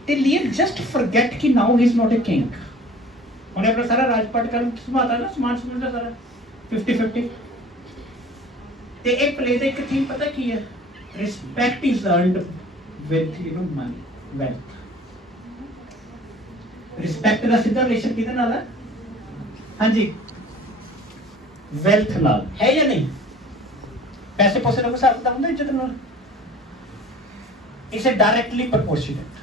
ਤੇ ਲੀਅਰ ਜਸਟ ਫੋਰਗੇਟ ਕਿ now he is not a king. ਉਹਨੇ ਆਪਣਾ ਸਾਰਾ ਰਾਜਪਾਟ ਕਰਨ ਸੰਭਾਲਦਾ ਨਾ, ਸਮਾਨ ਸਮਝਦਾ ਸਾਰਾ 50-50. ਤੇ ਇਹ ਪਲੇ ਦਾ ਇੱਕ ਥੀਮ ਪਤਾ ਕੀ ਹੈ? Respect is earned with money, wealth. Respect ਦਾ ਸਿੱਧਾ ਰਿਲੇਸ਼ਨ ਕਿਹਦੇ ਨਾਲ ਹੈ? ਹਾਂਜੀ ਵੈਲਥ ਨਾਲ ਹੈ ਜਾਂ ਨਹੀਂ? ਪੈਸੇ ਪੋਸੇ ਨਾਲ ਹਿਸਾਬ ਕਿਤਾਬ ਹੁੰਦਾ ਇੱਜ਼ਤ ਨਾਲ? ਇਸੇ ਡਾਇਰੈਕਟਲੀ ਪ੍ਰਪੋਰਸ਼ਨੇਟ.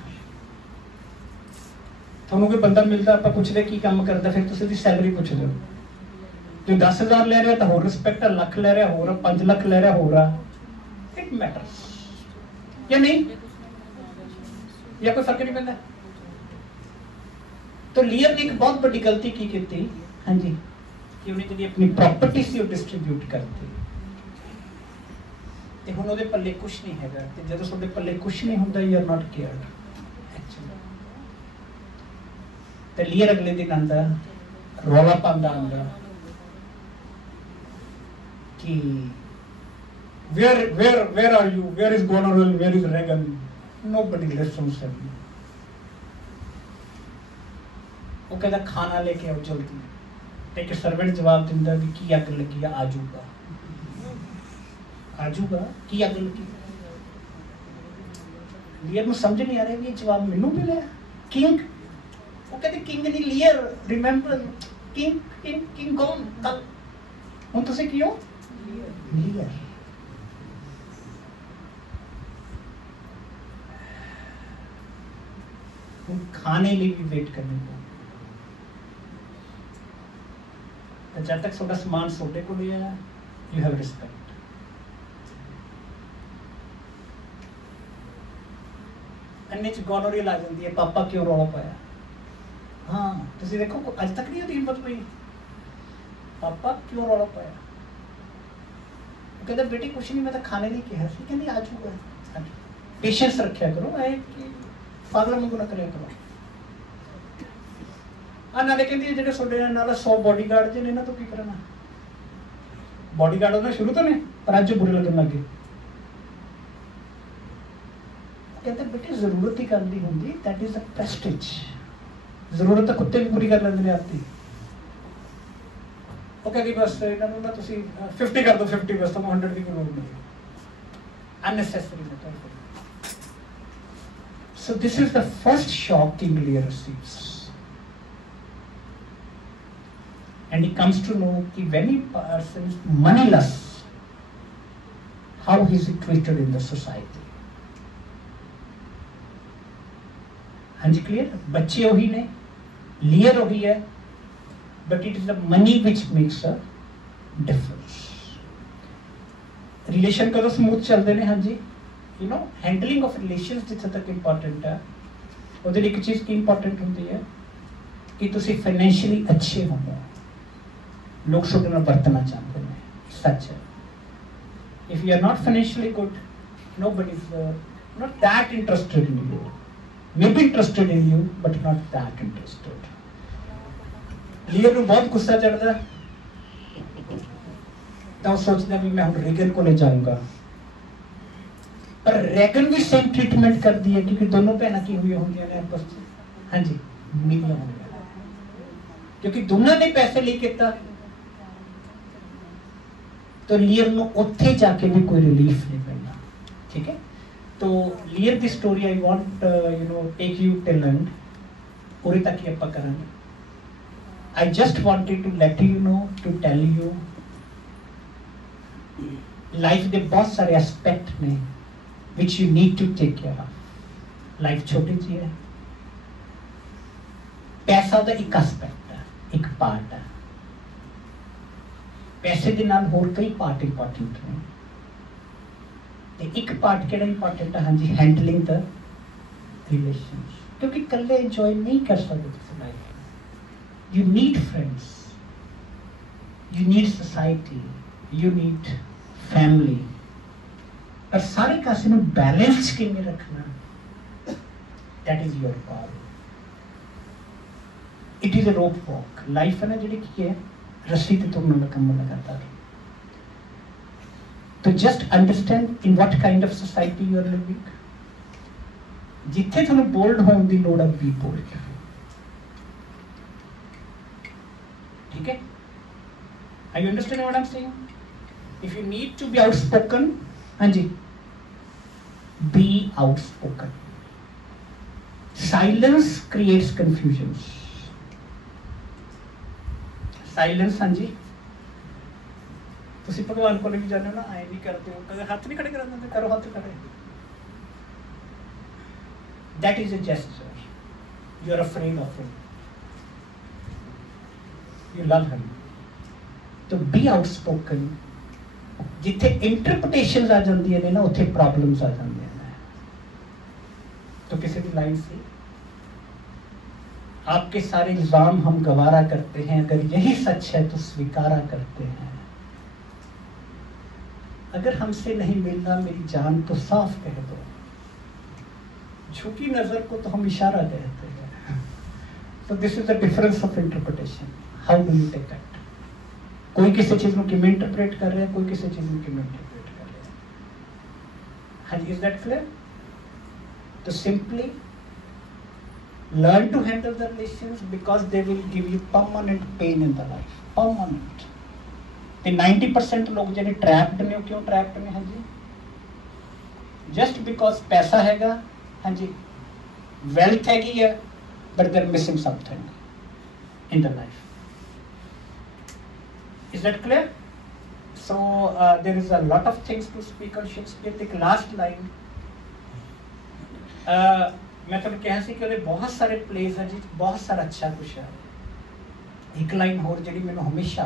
ਤੁਹਾਨੂੰ ਕੋਈ ਬੰਦਾ ਮਿਲਦਾ, ਆਪਾਂ ਪੁੱਛਦੇ ਕੀ ਕੰਮ ਕਰਦਾ, ਫਿਰ ਤੁਸੀਂ ਉਹਦੀ ਸੈਲਰੀ ਪੁੱਛਦੇ ਹੋ. ਤੁਸੀਂ 10,000 ਲੈ ਰਹੇ ਹੋ ਤਾਂ ਹੋਰ ਰਿਸਪੈਕਟ ਆ, ਲੱਖ ਲੈ ਰਿਹਾ ਹੋਰ, 5 ਲੱਖ ਲੈ ਰਿਹਾ ਹੋਰ ਆ. ਇਟ ਮੈਟਰਸ ਜਾਂ ਨਹੀਂ? ਜਾਂ ਕੋਈ ਫਰਕ ਨਹੀਂ ਪੈਂਦਾ? तो ਲੀਅਰ ਨੇ ਇੱਕ ਬਹੁਤ ਵੱਡੀ ਗਲਤੀ ਕੀ ਕੀਤੀ, ਹਾਂਜੀ, ਕਿ ਉਹਨੇ ਜਿਹੜੀ ਆਪਣੀ ਪ੍ਰਾਪਰਟੀ ਸੀ ਉਹ ਡਿਸਟ੍ਰੀਬਿਊਟ ਕਰਤੀ, ਤੇ ਹੁਣ ਉਹਦੇ ਪੱਲੇ ਕੁਝ ਨਹੀਂ ਹੈਗਾ. ਤੇ ਜਦੋਂ ਤੁਹਾਡੇ ਪੱਲੇ ਕੁਝ ਨਹੀਂ ਹੁੰਦਾ, ਯੂ ਆਰ ਨਾਟ ਕੇਅਰਡ ਐਕਚੁਅਲੀ. ਤੇ ਲੀਅਰ ਅਗਲੇ ਦਿਨ ਆਂਦਾ, ਰੌਲਾ ਪਾਉਂਦਾ ਆਂਦਾ ਕਿ where are you, where is Goneril, where is Reagan, nobody listens to me. ਉਹ ਕਹਿੰਦਾ ਖਾਣਾ ਲੈ ਕੇ ਆਓ ਜਲਦੀ, ਤੇ ਇੱਕ ਸਰਵੈਂਟ ਜਵਾਬ ਦਿੰਦਾ ਵੀ ਕੀ ਅੱਗ ਲੱਗੀ ਆ, ਆਜੂਗਾ ਕੀ ਅੱਗ ਲੱਗੀ. ਲੀਅਰ ਨੂੰ ਸਮਝ ਨਹੀਂ ਆ ਰਿਹਾ ਵੀ ਇਹ ਜਵਾਬ ਮੈਨੂੰ ਮਿਲਿਆ. ਕਿੰਗ, ਉਹ ਕਹਿੰਦੇ ਕਿੰਗ ਨਹੀਂ ਲੀਅਰ, ਰਿਮੈਂਬਰ ਕਿੰਗ ਗੋਨ, ਹੁਣ ਤੁਸੀਂ ਕੀ ਹੋ? ਲੀਅਰ. ਹੁਣ ਖਾਣੇ ਲਈ ਵੀ ਵੇਟ ਕਰਨੀ ਪਊ. जब तक थोड़ा समान सोटे को लिया, यू हैव रिस्पेक्ट. अन्य च गोनोरियल आ जाती है, पापा क्यों रौला पाया. हाँ तुसी देखो अज तक नहीं होती हिम्मत पई, पापा क्यों रौला पाया. कहता बेटी कुछ नहीं, मैं तो खाने नहीं कहा सी, कहती आ जाऊगा. पेशेंस रखा करो, ऐ कि पागल वांगू ना करिया करो. नाले कहती जेडे सोडे नाल 100 बॉडीगार्ड जे ने इन्हां तो की करना बॉडीगार्ड उन्हें शुरू तो ने पर अज बुरे लगन लग गए कहते बेटे जरूरत ही करनी होंगी दैट इज अ प्रेस्टिज जरूरत तो कुत्ते भी पूरी कर लेंगे ने आपकी वो कहती बस इन्होंने ना तुसी 50 कर दो 50 बस तो 100 की लोड़ नहीं unnecessary so this is the first shock King Lear receives and he comes to know that when a person is moneyless how he is treated in the society हाँ जी clear बच्चे वही ने Lear वही है but it is the money which makes a difference relation कदों smooth चलते हैं हाँ जी you know handling of relation जिथे तक इंपॉर्टेंट है वो एक चीज़ की इंपॉर्टेंट होती है कि तुसी फाइनेंशियली अच्छे हो लोग सुनने में बरतना चाहते हैं सच है if you are not financially good nobody is not that interested in you may be interested in you but not that interested Lear को बहुत गुस्सा चढ़ता है तो सोचता भी मैं हम रेगन को ले जाऊंगा पर रेगन भी सेम ट्रीटमेंट कर दी है क्योंकि दोनों भैन की हुई होंगी ने आपस में हाँ जी मिलिया होंगे क्योंकि दोनों ने पैसे लेके था तो लियर नो उत्थे जाके भी कोई रिलीफ नहीं मिलना ठीक है तो लियर दी story I want you know take you till end पूरी तक ही ਆਪਾਂ ਕਰਾਂਗੇ I just wanted to let you know to tell you life के बहुत सारे एस्पेक्ट ने which you need to take care of life छोटी जी है पैसा का एक एस्पेक्ट है एक पार्ट है पैसे के नाल होर कई पार्ट इंपॉर्टेंट ने एक पार्ट केड़ा इंपॉर्टेंट है हाँ जी हैंडलिंग द रिलेशन क्योंकि कल्ले एंजॉय नहीं कर सकते life you need friends you need society you need family पर सारे कासे में बैलेंस किमें रखना that is your call it is a rope walk life है ना जी की है रस्सी ते तुरने का काम लगातार तो just understand in what kind of society you are living जिथे तुहानू बोल्ड होने की लोड़ है बी बोल्ड ठीक है I you understand what I am saying if you need to be outspoken हाँ जी be outspoken silence creates confusions silence हाँ जी तुसी भगवान को भी जाने हो ना आए नहीं करते हो कभी हाथ नहीं खड़े कराते करो हाथ खड़े that is a gesture you are afraid of him you love him तो be outspoken जिथे इंटरप्रिटेशंस आ जाती है ना उथे प्रॉब्लम्स आ जाती हैं तो किसी की लाइन से आपके सारे इल्जाम हम गवारा करते हैं अगर यही सच है तो स्वीकारा करते हैं अगर हमसे नहीं मिलना मेरी जान तो साफ कह दो झुकी नजर को तो हम इशारा कहते हैं तो this is the difference of interpretation how do you take that कोई किसी चीज में किमें इंटरप्रेट कर रहे हैं कोई किसी चीज में किमें इंटरप्रेट कर रहे हैं हाँ जी इज दैट क्लियर तो simply learn to handle the relations because they will give you permanent pain in the life permanent ते 90% लोग जिन्हें ट्रैप्ड ने क्यों ट्रैप्ड ने हाँ जी जस्ट बिकॉज पैसा हैगा हाँ जी वेल्थ हैगी है but they are missing something in the life Is that clear? So there is a lot of things to speak on Shakespeare. The last line. मैं तो कह सी कि बहुत सारे प्लेस हैं जी बहुत सारा अच्छा कुछ है एक लाइन होर जी मैंने हमेशा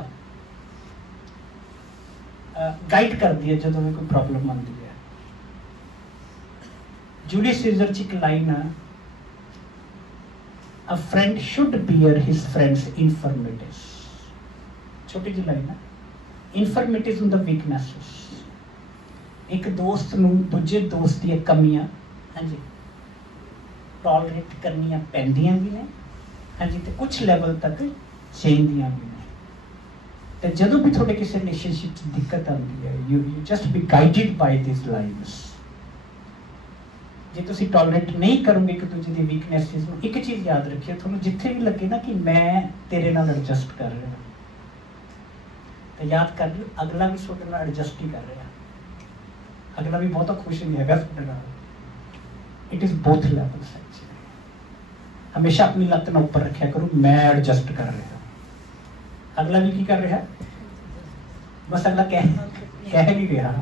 गाइड कर दी है जो मैं कोई प्रॉब्लम आती है जूलियस सीजर ची एक लाइन है A friend should bear his friend's infirmities. छोटी जी लाइन है इनफॉर्मेटिव ਹੁੰਦਾ ਵੀਕਨੈਸਸ एक दोस्त ਨੂੰ ਦੂਜੇ ਦੋਸਤ ਦੀਆਂ ਕਮੀਆਂ ਹਾਂਜੀ ਟੋਲਰੇਟ ਕਰਨੀਆਂ ਪੈਂਦੀਆਂ ਵੀ ਨੇ हाँ जी, तो कुछ लैवल तक चेंज दी भी ने। तो जो भी थोड़े किसी रिलेशनशिप दिक्कत आती है, you just be guided by this lines. जे तुसी टॉलरेट नहीं करोगे एक दूजे की वीकनेसिस, एक चीज़ याद रखिए, थोड़ा जिथे भी लगे ना कि मैं तेरे नाल एडजस्ट कर रहा, तो याद कर लो अगला भी थोड़े नाल एडजस्ट ही कर रहा, अगला भी बहुत खुश नहीं है थोड़े नाल। It is both levels. हमेशा अपनी लत्त ना ऊपर रखा करो, मैं एडजस्ट कर रहा, अगला भी की कर रहा, बस अगला कह नहीं रहा।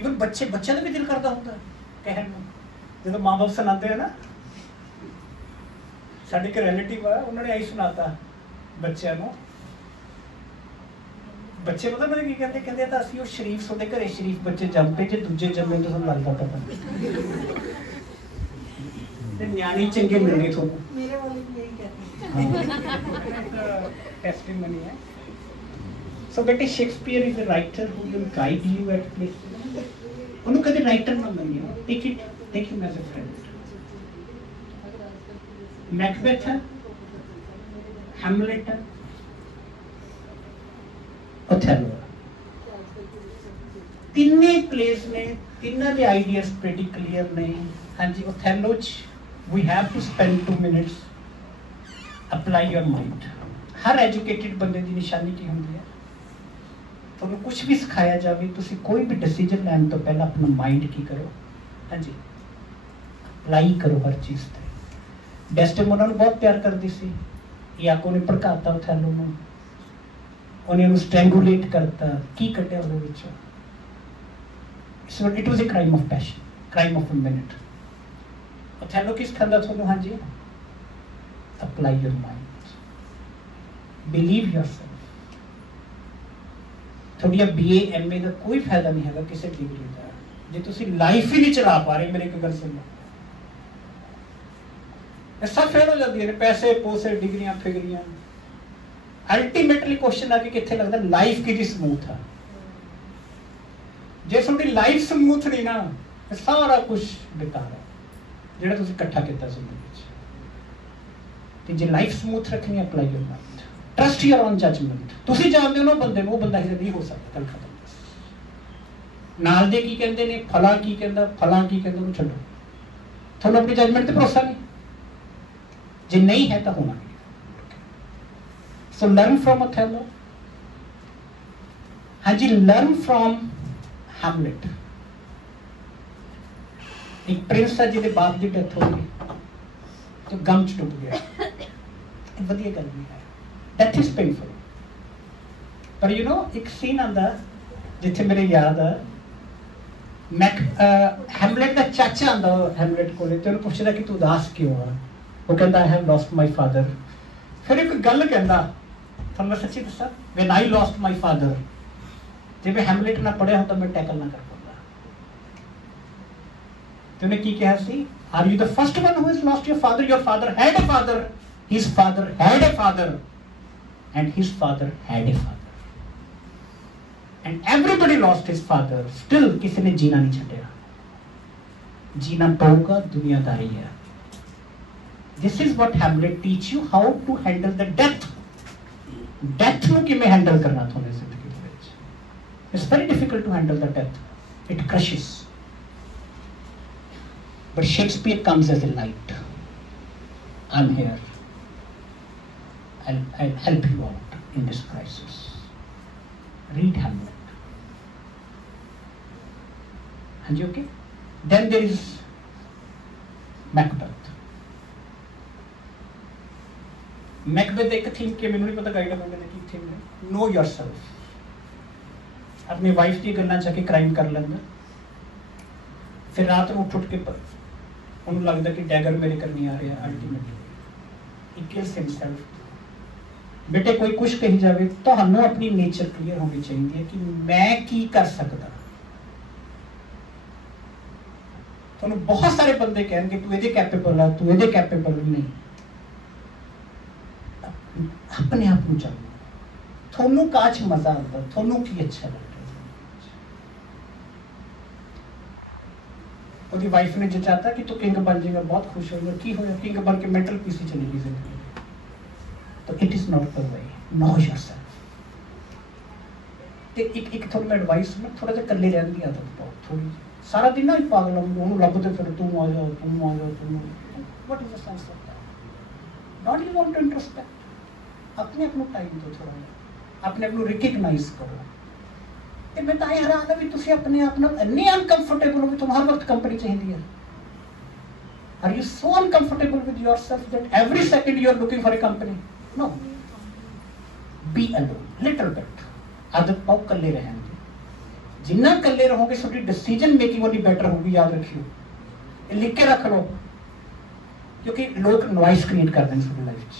इवन बच्चे का भी दिल करता होता कहन में, जो माँ बाप सुनाते हैं ना, साढ़े एक रिलेटिव है, उन्होंने यही सुनाता बच्चों को, बच्चे पता मैंने की कहते, कहते तो असं शरीफ थोड़े घरे शरीफ बच्चे जमते, जो दूजे जमे तो लगता पता न्याणी चंगे मिलने थोड़ा मेरे वाले भी यही कहते हैं। टेस्टिमनी है। सो बेटे Shakespeare is a writer who will guide you at places. उन्होंने कभी राइटर ना बनिए, take him as a friend. Macbeth है, हैमलेट है, ओथेलो, तीनों प्लेस ने, तीनों के आइडियाज प्रेटी क्लियर ने। हाँ जी, Othello we have to spend 2 minutes, apply your mind। हर एजुकेटेड बंदे की निशानी की होंगी है, तो कुछ भी सिखाया जाए, तुसी कोई भी डिसीजन लैन तो पहला अपना माइंड की करो। हाँ जी, अप्लाई करो हर चीज़ से। डेस्टिमोना बहुत प्यार करती सी, याको ने भड़काता ओथेलो नूं, उन्हें स्ट्रैंगुलेट करता, की कटिया ਉਹਦੇ ਵਿੱਚੋਂ। So it was a crime of passion, crime of a minute। Othello किस खांदा थोनू? हाँ जी, apply your mind, believe yourself. थोड़ी BA MA का कोई फायदा नहीं है किसी डिग्री का, जो तुसी लाइफ ही नहीं चला पा रहे। मेरे एक गल सुनो, सब फेल हो जाती है, पैसे पोसे डिग्रियां फिगरियां। अल्टीमेटली क्वेश्चन आके कितने लगता लाइफ की स्मूथ है। जे थोड़ी लाइफ स्मूथ नहीं ना, सारा कुछ बेकार है ਜਿਹੜਾ ਤੁਸੀਂ ਇਕੱਠਾ ਕੀਤਾ ਜ਼ਿੰਦਗੀ 'ਚ। ਤੇ ਜੇ ਲਾਈਫ ਸਮੂਥ ਰੱਖਣੀ, apply your mind, trust your own judgement. ਤੁਸੀਂ ਜਾਣਦੇ ਹੋ ਨਾ ਬੰਦੇ ਨੂੰ, ਉਹ ਬੰਦਾ ਹੀ ਨਹੀਂ ਹੋ ਸਕਦਾ। ਗੱਲ ਖਤਮ। ਨਾਲ ਦੇ ਕੀ ਕਹਿੰਦੇ ਨੇ, ਫਲਾਂ ਕੀ ਕਹਿੰਦਾ, ਫਲਾਂ ਕੀ ਕਹਿੰਦਾ, ਉਹਨੂੰ ਛੱਡੋ। ਤੁਹਾਨੂੰ ਆਪਣੀ ਜਜਮੈਂਟ ਤੇ ਭਰੋਸਾ ਨਹੀਂ, ਜੇ ਨਹੀਂ ਹੈ ਤਾਂ ਹੋਣਾ ਨਹੀਂ। ਸੋ ਲਰਨ ਫਰੋਮ ओथेलो। हाँ जी, लर्न फ्रॉम हैमलेट। एक प्रिंस है जिहदे बाप की डेथ हो गई, तो गम च डुब गया। वधिया गल भी है, डेथ इज पेनफुल, पर यू नो एक सीन आंदा जिथे मेरे याद है, हैमलेट का चाचा आंदा हैमलेट कोले, ते उन्हें पुछदा कि तू उदास क्यों है? वो कहता I have lost my father. फिर एक गल कहता, थोड़ा मैं सच्ची दसा, when I lost my father, जे मैं हैमलेट ना पढ़िया होता मैं टैकल ना कर पाता। तो उन्हें की कहा सी, are you the first one who has lost your father? Your father had a father, his father had a father, and his father had a father, and everybody lost his father. Still किसी ने जीना नहीं छड्या। जीना पड़ेगा, दुनियादारी है। This is what Hamlet teach you, how to handle the death. Death ਨੂੰ ਕਿਵੇਂ हैंडल करना ਤੁਹਾਡੀ ਜ਼ਿੰਦਗੀ ਦੇ ਵਿੱਚ। It's very difficult to handle the death, it crushes. But Shakespeare comes as a light. I'm here. I'll help you out in this crisis. Read Hamlet. And you okay? Then there is Macbeth. Macbeth एक theme के मैंने नहीं पता guide करने की theme है, Know yourself। अपनी wife की गल्लां जाके क्राइम कर लेंदा, फिर रात को उठ के उन्हें लगता कि डैगर मेरे करनी आ रहा। Ultimately he kills himself। बेटे कोई कुछ कही जाए तो हमें अपनी नेचर क्लियर होनी चाहिए कि मैं की कर सकता। तो बहुत सारे बंदे कहेंगे तू ये कैपेबल है, तू ये कैपेबल नहीं। अपने आप को जानो, थोनू काच मजा आता, थोनू की अच्छा लगता। ਉਹਦੀ ਵਾਈਫ ਨੇ ਜਚਾਤਾ ਕਿ ਤੂੰ ਕਿੰਗ ਬਣ ਜਾਏਗਾ, ਬਹੁਤ ਖੁਸ਼ ਹੋਏਗਾ, ਕੀ ਹੋਇਆ ਕਿੰਗ ਬਣ ਕੇ ਮੈਂਟਲ ਪੀਸ ਹੀ ਚਲੀ ਗਈ ਜ਼ਿੰਦਗੀ। ਤਾਂ it is not the way, know yourself। ਤੇ ਇੱਕ ਤੁਹਾਨੂੰ ਮੈਂ ਐਡਵਾਈਸ ਨਾ, ਥੋੜਾ ਜਿਹਾ ਇਕੱਲੇ ਰਹਿਣ ਦੀ ਆਦਤ ਪਾਓ ਥੋੜੀ ਜਿਹੀ। ਸਾਰਾ ਦਿਨ ਨਾ ਹੀ ਪਾਗਲ ਉਹਨੂੰ ਲੱਭਦੇ ਫਿਰ, ਤੂੰ ਆ ਜਾ ਤੂੰ ਆ ਜਾ ਤੂੰ। What is the sense of that? Don't you want to introspect? अपने आप ਨੂੰ ਟਾਈਮ ਦਿਓ ਥੋੜਾ ਜਿਹਾ, ਆਪਣੇ ਆਪ ਨੂੰ ਰਿਕਗਨਾਈਜ਼ ਕਰੋ। ਤੇ ਮੈਂ ਤਾਂ ਇਹ ਹੈਰਾਨ ਹਾਂ ਵੀ ਤੁਸੀਂ ਆਪਣੇ ਆਪ ਨਾਲ ਇੰਨੇ ਅਨਕੰਫਰਟੇਬਲ ਹੋ ਵੀ ਤੁਹਾਨੂੰ ਹਰ ਵਕਤ ਕੰਪਨੀ ਚਾਹੀਦੀ ਹੈ। Are you so uncomfortable with yourself that every second you are looking for a company? No. Be alone, little bit. आदत पाओ कल्ले रहने की। जिन्ना कल्ले रहोगे थोड़ी डिसीजन मेकिंग वाली बेटर होगी, याद रखियो। लिख के रख लो, क्योंकि लोग नॉइस क्रिएट कर देंगे थोड़ी लाइफ च।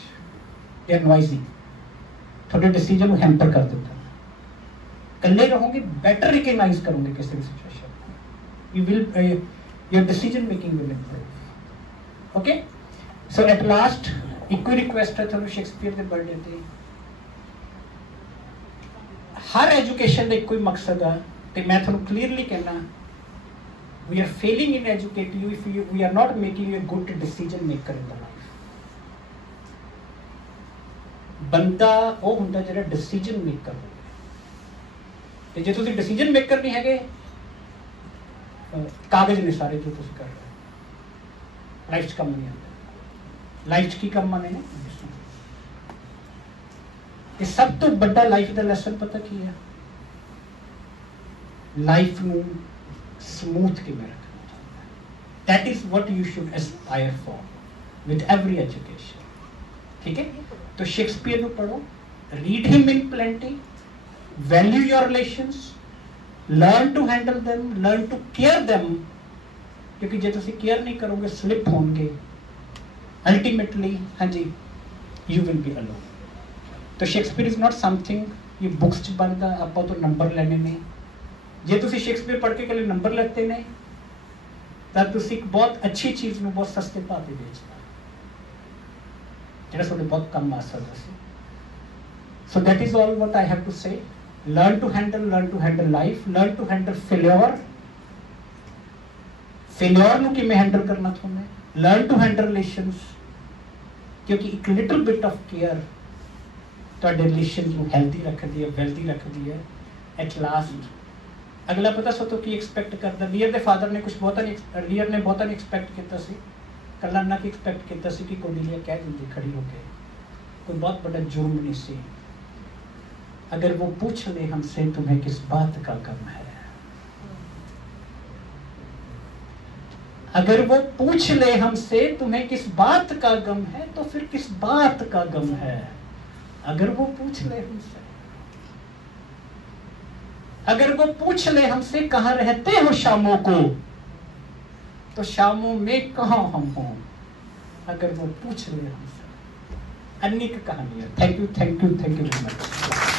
दे आर नॉइजी, थोड़े डिसीजन को हैम्पर कर देते हैं। कल्ले रहोगे, बेटर रिकग्नाइज करोगे किसी भी situation. You will, your decision making will improve. Okay, so at last एक कोई रिक्वेस्ट है थोड़ा शेक्सपीयर के बर्थडे ते। हर एजुकेशन का एक कोई मकसद है, तो मैं थोड़ा क्लीयरली कहना, we are failing in educate you if we are not making a good decision maker in the life. बंदा वो हुंदा जिहड़ा डिसीजन मेकर हो, ਤੇ ਜੇ ਤੁਸੀਂ ਡਿਸੀਜਨ ਮੇਕਰ ਨਹੀਂ ਹੈਗੇ, ਕਾਗਜ਼ ਨੇ ਸਾਰੇ ਜੋ ਤੁਸੀਂ ਕਰ ਰਹੇ ਹੋ, ਲਾਈਫ 'ਚ ਕੰਮ ਨਹੀਂ ਆਉਂਦਾ। ਲਾਈਫ 'ਚ ਕੀ ਕੰਮ ਆਉਂਦੇ ਨੇ? ਤੇ ਸਭ ਤੋਂ ਵੱਡਾ ਲਾਈਫ ਦਾ ਲੈਸਨ ਪਤਾ ਕੀ ਹੈ? ਲਾਈਫ ਨੂੰ ਸਮੂਥ ਕਿਵੇਂ ਰੱਖਣਾ। That is what you should aspire for with every education. ਠੀਕ ਹੈ, तो शेक्सपियर ਨੂੰ ਪੜ੍ਹੋ, read him in plenty, value your relations, learn to handle them, learn to care them, क्योंकि जे तुसी केयर नहीं करोगे स्लिप होंगे अल्टीमेटली। हाँ जी, you will be alone। तो शेक्सपियर इज नॉट समथिंग ये बुक्स च बनता आप तो नंबर लेने ने। जे तुसी शेक्सपियर पढ़ के कल नंबर लेते ने तो तुसी एक बहुत अच्छी चीज़ में बहुत सस्ते भाव पे बेचना, जिहड़ा तुहाडे बहुत कम आ सकदा सी। So that is all what I have to say। learn to handle life, learn to handle failure ਨੂੰ ਕਿਵੇਂ ਹੈਂਡਲ ਕਰਨਾ ਤੁਹਾਨੂੰ, learn to handle relations, ਕਿਉਂਕਿ ਇੱਕ ਲਿਟਲ ਬਿਟ ਆਫ ਕੇਅਰ ਤੁਹਾਡੇ ਰਿਲੇਸ਼ਨ ਨੂੰ ਹੈਲਦੀ ਰੱਖਦੀ ਹੈ, ਵੈਲਦੀ ਰੱਖਦੀ ਹੈ। ਐਟ ਲਾਸਟ ਅਗਲਾ ਪਤਾ ਸੋ ਤੋਂ ਕੀ ਐਕਸਪੈਕਟ ਕਰਦਾ। ਲੀਅਰ ਦੇ ਫਾਦਰ ਨੇ ਕੁਝ ਬਹੁਤਾ ਨਹੀਂ, ਲੀਅਰ ਨੇ ਬਹੁਤਾ ਨਹੀਂ ਐਕਸਪੈਕਟ ਕੀਤਾ ਸੀ, ਕੱਲਾ ਨਾ ਕੀ ਐਕਸਪੈਕਟ ਕੀਤਾ ਸੀ ਕਿ ਕੋਰਡੀਲੀਆ ਕਹਿ ਦਿੰਦੀ ਖੜੀ ਹੋ ਕੇ, ਕੋਈ ਬਹੁਤ ਵੱਡਾ ਜੁਰਮ ਨਹੀਂ ਸੀ। अगर वो पूछ ले हमसे तुम्हें किस बात का गम है, अगर वो पूछ ले हमसे तुम्हें किस बात का गम है, तो फिर किस बात का गम है। अगर वो पूछ ले हमसे, अगर वो पूछ ले हमसे कहाँ रहते हो शामों को, तो शामों में कहाँ हम हों। अगर वो पूछ ले हमसे। अन्य की कहानी है। Thank you very much.